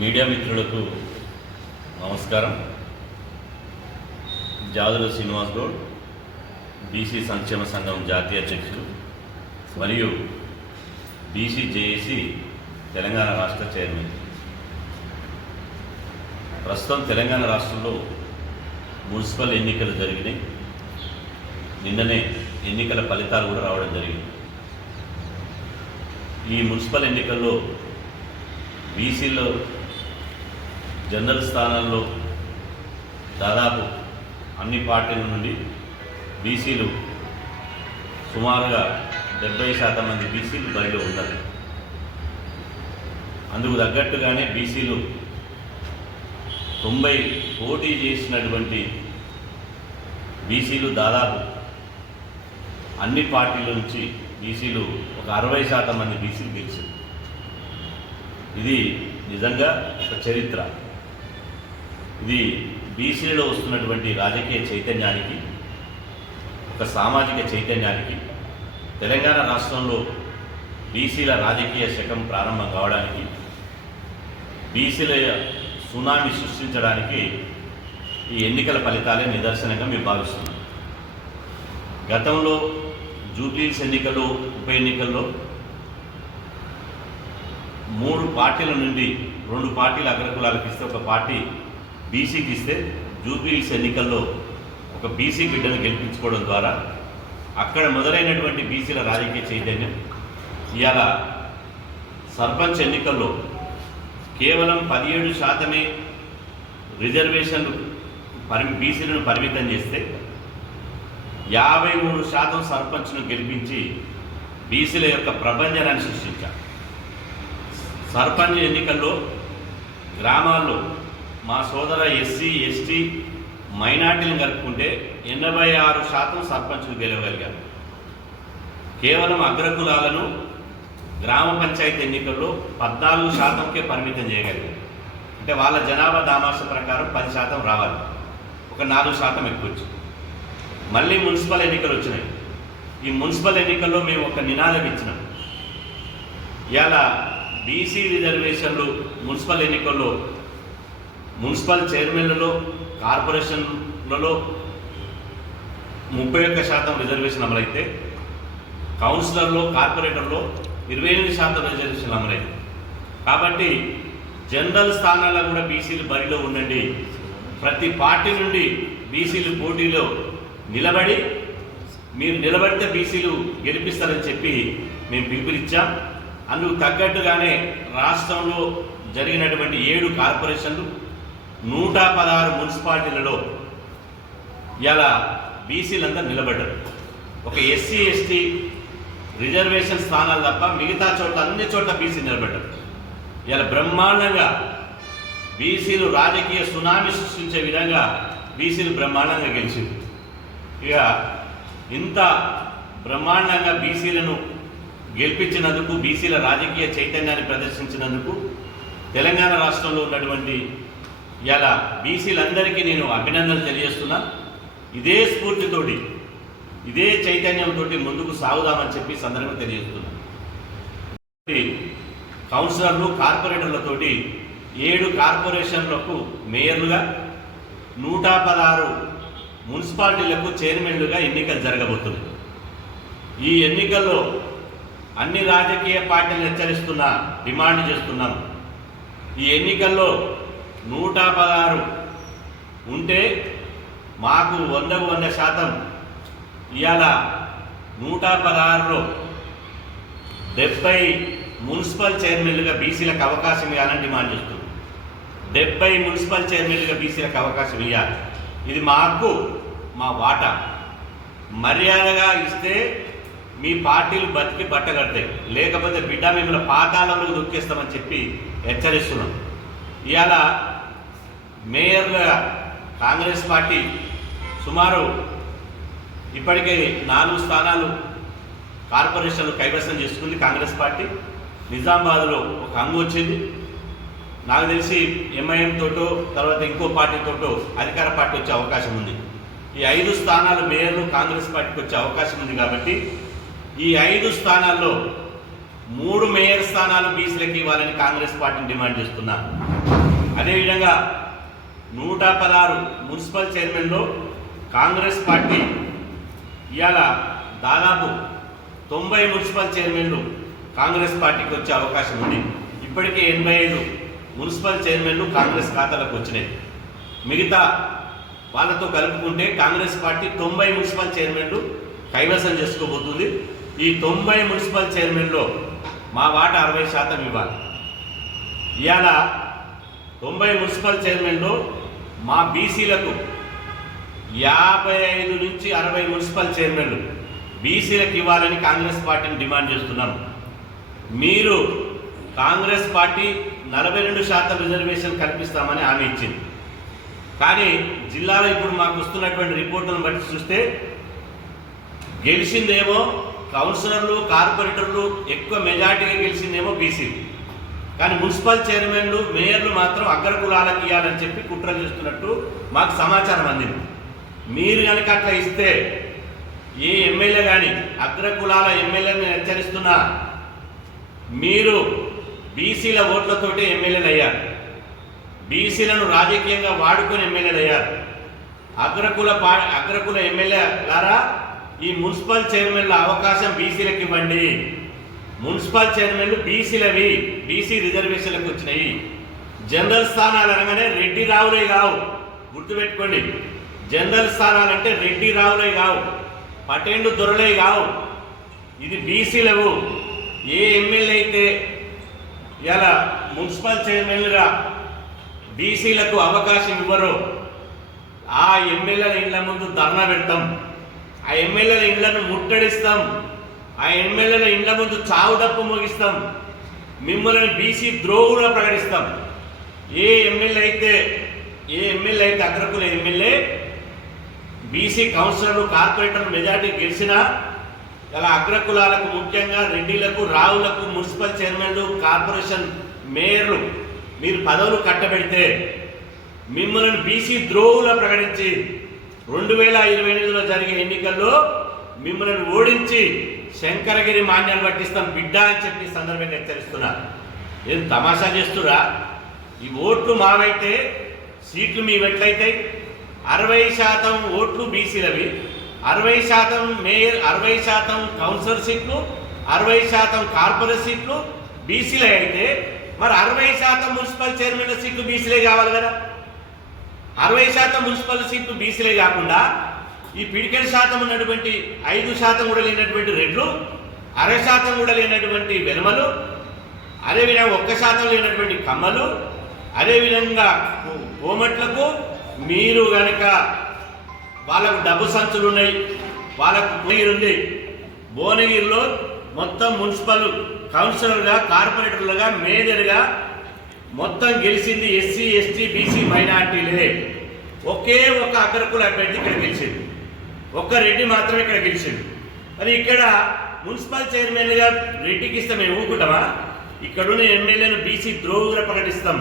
Media మిత్రులకు నమస్కారం. Jadula Srinivas Goud, BC సంక్షేమ సంఘం జాతీయ అధ్యక్షుడు మరియు బీసీ జేఏసీ తెలంగాణ రాష్ట్ర చైర్మన్. ప్రస్తుతం తెలంగాణ రాష్ట్రంలో మున్సిపల్ ఎన్నికలు జరిగినాయి. నిన్ననే ఎన్నికల ఫలితాలు కూడా రావడం జరిగింది. ఈ మున్సిపల్ ఎన్నికల్లో బీసీలో జనరల్ స్థానాల్లో దాదాపు అన్ని పార్టీల నుండి బీసీలు సుమారుగా 70% మంది బీసీలు బరిలో ఉన్నారు. అందుకు తగ్గట్టుగానే బీసీలు 90 పోటీ చేసినటువంటి బీసీలు దాదాపు అన్ని పార్టీల నుంచి బీసీలు ఒక 60% మంది బీసీలు గెలిచారు. ఇది నిజంగా ఒక చరిత్ర. ఇది బీసీలో వస్తున్నటువంటి రాజకీయ చైతన్యానికి, ఒక సామాజిక చైతన్యానికి, తెలంగాణ రాష్ట్రంలో బీసీల రాజకీయ శకం ప్రారంభం కావడానికి, బీసీల సునామీ సృష్టించడానికి ఈ ఎన్నికల ఫలితాలే నిదర్శనంగా మేము భావిస్తున్నాం. గతంలో జూబ్లీహిల్స్ ఎన్నికల్లో, ఉప ఎన్నికల్లో 3 పార్టీల నుండి 2 పార్టీల అగ్రకులాలకు ఇస్తే, ఒక పార్టీ బీసీకి ఇస్తే, జూబ్లీహిల్స్ ఎన్నికల్లో ఒక బీసీ బిడ్డను గెలిపించుకోవడం ద్వారా అక్కడ మొదలైనటువంటి బీసీల రాజకీయ చైతన్యం ఇవాళ సర్పంచ్ ఎన్నికల్లో కేవలం 17% రిజర్వేషన్లు బీసీలను పరిమితం చేస్తే 53% సర్పంచ్ను గెలిపించి బీసీల యొక్క ప్రభంజనాన్ని సృష్టించారు. సర్పంచ్ ఎన్నికల్లో గ్రామాల్లో మా సోదర ఎస్సీ, ఎస్టీ, మైనార్టీలను కలుపుకుంటే 86% సర్పంచ్లు గెలవగలిగారు. కేవలం అగ్రకులాలను గ్రామ పంచాయతీ ఎన్నికల్లో 14%కే పరిమితం చేయగలిగారు. అంటే వాళ్ళ జనాభా దామాష ప్రకారం 10% రావాలి, ఒక 4% ఎక్కువ వచ్చింది. మళ్ళీ మున్సిపల్ ఎన్నికలు వచ్చినాయి. ఈ మున్సిపల్ ఎన్నికల్లో మేము ఒక నినాదం ఇచ్చినాం. ఇవాళ బీసీ రిజర్వేషన్లు మున్సిపల్ ఎన్నికల్లో మున్సిపల్ చైర్మన్లలో, కార్పొరేషన్లలో 31% రిజర్వేషన్ అమలైతే, కౌన్సిలర్లో, కార్పొరేటర్లో 28% రిజర్వేషన్ అమలైంది. కాబట్టి జనరల్ స్థానాల్లో కూడా బీసీలు బరిలో ఉండండి, ప్రతి పార్టీ నుండి బీసీలు పోటీలో నిలబడి, మీరు నిలబడితే బీసీలు గెలిపిస్తారని చెప్పి మేము పిలుపునిచ్చాం. అందుకు తగ్గట్టుగానే రాష్ట్రంలో జరిగినటువంటి 7 కార్పొరేషన్లు, 116 మున్సిపాలిటీలలో ఇలా బీసీలంతా నిలబడ్డారు. ఒక ఎస్సీ, ఎస్టీ రిజర్వేషన్ స్థానాలు తప్ప మిగతా చోట్ల అన్ని చోట్ల బీసీ నిలబడ్డారు. ఇలా బ్రహ్మాండంగా బీసీలు రాజకీయ సునామీ సృష్టించే విధంగా బీసీలు బ్రహ్మాండంగా గెలిచింది. ఇక ఇంత బ్రహ్మాండంగా బీసీలను గెలిపించినందుకు, బీసీల రాజకీయ చైతన్యాన్ని ప్రదర్శించినందుకు తెలంగాణ రాష్ట్రంలో ఉన్నటువంటి ఇలా బీసీలందరికీ నేను అభినందనలు తెలియజేస్తున్నా. ఇదే స్ఫూర్తితోటి, ఇదే చైతన్యంతో ముందుకు సాగుదామని చెప్పి సందర్భంగా తెలియజేస్తున్నా. కౌన్సిలర్లు, కార్పొరేటర్లతోటి 7 కార్పొరేషన్లకు మేయర్లుగా, 116 మున్సిపాలిటీలకు చైర్మన్లుగా ఎన్నికలు జరగబోతున్నాయి. ఈ ఎన్నికల్లో అన్ని రాజకీయ పార్టీలను హెచ్చరిస్తున్నా, డిమాండ్ చేస్తున్నాం. ఈ ఎన్నికల్లో 116 ఉంటే మాకు 100% ఇవాళ 116లో 70 మున్సిపల్ చైర్మన్లుగా బీసీలకు అవకాశం ఇవ్వాలని డిమాండ్ చేస్తున్నాం. 70 మున్సిపల్ చైర్మన్లుగా బీసీలకు అవకాశం ఇవ్వాలి. ఇది మా హక్కు, మా వాటా. మర్యాదగా ఇస్తే మీ పార్టీలు బతికి బట్టగడతాయి, లేకపోతే బిడ్డ మిమ్మల్ని పాతాళంలో దొక్కేస్తామని చెప్పి హెచ్చరిస్తున్నాం. ఇవాళ మేయర్గా కాంగ్రెస్ పార్టీ సుమారు ఇప్పటికే 4 స్థానాలు కార్పొరేషన్లు కైవసం చేసుకుంది కాంగ్రెస్ పార్టీ. నిజామాబాద్లో ఒక హంగు వచ్చింది. నాకు తెలిసి ఎంఐఎం తోటో, తర్వాత ఇంకో పార్టీతోటో అధికార పార్టీ వచ్చే అవకాశం ఉంది. ఈ 5 స్థానాలు మేయర్లు కాంగ్రెస్ పార్టీకి వచ్చే అవకాశం ఉంది. కాబట్టి ఈ 5 స్థానాల్లో 3 మేయర్ స్థానాలు బీసీలకు ఇవ్వాలని కాంగ్రెస్ పార్టీని డిమాండ్ చేస్తున్నా. అదేవిధంగా 116 మున్సిపల్ చైర్మన్లో కాంగ్రెస్ పార్టీ ఇవాళ దాదాపు 90 మున్సిపల్ చైర్మన్లు కాంగ్రెస్ పార్టీకి వచ్చే అవకాశం ఉంది. ఇప్పటికే 85 మున్సిపల్ చైర్మన్లు కాంగ్రెస్ ఖాతాలకు వచ్చినాయి. మిగతా వాళ్ళతో కలుపుకుంటే కాంగ్రెస్ పార్టీ 90 మున్సిపల్ చైర్మన్లు కైవసం చేసుకోబోతుంది. ఈ 90 మున్సిపల్ చైర్మన్లో మా వాటా 60% ఇవ్వాలి. ఇవాళ 90 మున్సిపల్ చైర్మన్లో మా బీసీలకు 55 నుంచి 60 మున్సిపల్ చైర్మన్లు బీసీలకు ఇవ్వాలని కాంగ్రెస్ పార్టీని డిమాండ్ చేస్తున్నాం. మీరు కాంగ్రెస్ పార్టీ 42% రిజర్వేషన్ కల్పిస్తామని హామీ ఇచ్చింది. కానీ జిల్లాలో ఇప్పుడు మాకు వస్తున్నటువంటి రిపోర్టులను బట్టి చూస్తే గెలిచిందేమో కౌన్సిలర్లు, కార్పొరేటర్లు ఎక్కువ మెజార్టీగా గెలిచిందేమో బీసీ, కానీ మున్సిపల్ చైర్మన్లు, మేయర్లు మాత్రం అగ్రకులాలకు ఇవ్వాలని చెప్పి కుట్ర చేస్తున్నట్టు మాకు సమాచారం అందింది. మీరు కనుక అట్లా ఇస్తే ఏ ఎమ్మెల్యే కానీ అగ్రకులాల ఎమ్మెల్యేని హెచ్చరిస్తున్నా, మీరు బీసీల ఓట్లతోటి ఎమ్మెల్యేలు అయ్యారు, బీసీలను రాజకీయంగా వాడుకొని ఎమ్మెల్యేలు అయ్యారు. అగ్రకుల ఎమ్మెల్యే ద్వారా ఈ మున్సిపల్ చైర్మన్ల అవకాశం బీసీలకు ఇవ్వండి. మున్సిపల్ చైర్మన్లు బీసీలవి, బీసీ రిజర్వేషన్లకు వచ్చినాయి. జనరల్ స్థానాలు అనగానే రెడ్డి రావులే కావు, గుర్తుపెట్టుకోండి. జనరల్ స్థానాలు అంటే రెడ్డి రావులే కావు, పటేండు దొరలే కావు, ఇది బీసీలవు. ఏ ఎమ్మెల్యే అయితే ఇలా మున్సిపల్ చైర్మన్లుగా బీసీలకు అవకాశం ఇవ్వరో ఆ ఎమ్మెల్యేల ఇళ్ల ముందు ధర్నా పెడతాం, ఆ ఎమ్మెల్యేల ఇళ్లను ముట్టడిస్తాం, ఆ ఎమ్మెల్యేల ఇళ్ల ముందు చావుడప్పు మోగిస్తాం, మిమ్మల్ని బీసీ ద్రోహుగా ప్రకటిస్తాం. ఏ ఎమ్మెల్యే అయితే అగ్రకుల ఎమ్మెల్యే బీసీ కౌన్సిలర్లు, కార్పొరేటర్లు మెజార్టీ గెలిచినా ఇలా అగ్రకులాలకు, ముఖ్యంగా రెడ్డిలకు, రావులకు మున్సిపల్ చైర్మన్లు, కార్పొరేషన్ మేయర్లు మీరు పదవులు కట్టబెడితే మిమ్మల్ని బీసీ ద్రోహులా ప్రకటించి 2028లో జరిగే ఎన్నికల్లో మిమ్మల్ని ఓడించి శంకరగిరి మాన్యాలు పట్టిస్తాం బిడ్డ అని చెప్పి సందర్భంగా హెచ్చరిస్తున్నారు. ఏం తమాషా చేస్తురా? ఈ ఓట్లు మావైతే సీట్లు మీవెట్లయితాయి? 60% ఓట్లు బీసీలవి, 60% మేయర్, 60% కౌన్సిలర్ సీట్లు, 60% కార్పొరేట్ సీట్లు బీసీలే అయితే మరి 60% మున్సిపల్ చైర్మన్ల సీట్లు బీసీలే కావాలి కదా. 60% మున్సిపల్ సీట్లు బీసీలే కాకుండా ఈ పిడికెల్ శాతం ఉన్నటువంటి 5% కూడా లేనటువంటి రెడ్లు, 60% కూడా లేనటువంటి వెలుమలు, అదేవిధంగా 1% లేనటువంటి కమ్మలు, అదేవిధంగా కోమట్లకు మీరు కనుక వాళ్ళకు డబ్బు సంచులు ఉన్నాయి, వాళ్ళకు భువనగిరి ఉంది, భువనగిరిలో మొత్తం మున్సిపల్ కౌన్సిలర్గా, కార్పొరేటర్లుగా, మేజర్గా మొత్తం గెలిచింది ఎస్సీ, ఎస్టీ, బీసీ మైనార్టీలే. ఒకే ఒక అగ్రకుల అభ్యర్థి ఇక్కడ గెలిచింది, ఒక్క రెడ్డి మాత్రమే ఇక్కడ గెలిచింది. మరి ఇక్కడ మున్సిపల్ చైర్మన్గా రెడ్డికి ఇస్తాం, మేము ఊరుకుంటామా? ఇక్కడున్న ఎమ్మెల్యేను బీసీ ద్రోహుగా ప్రకటిస్తాం.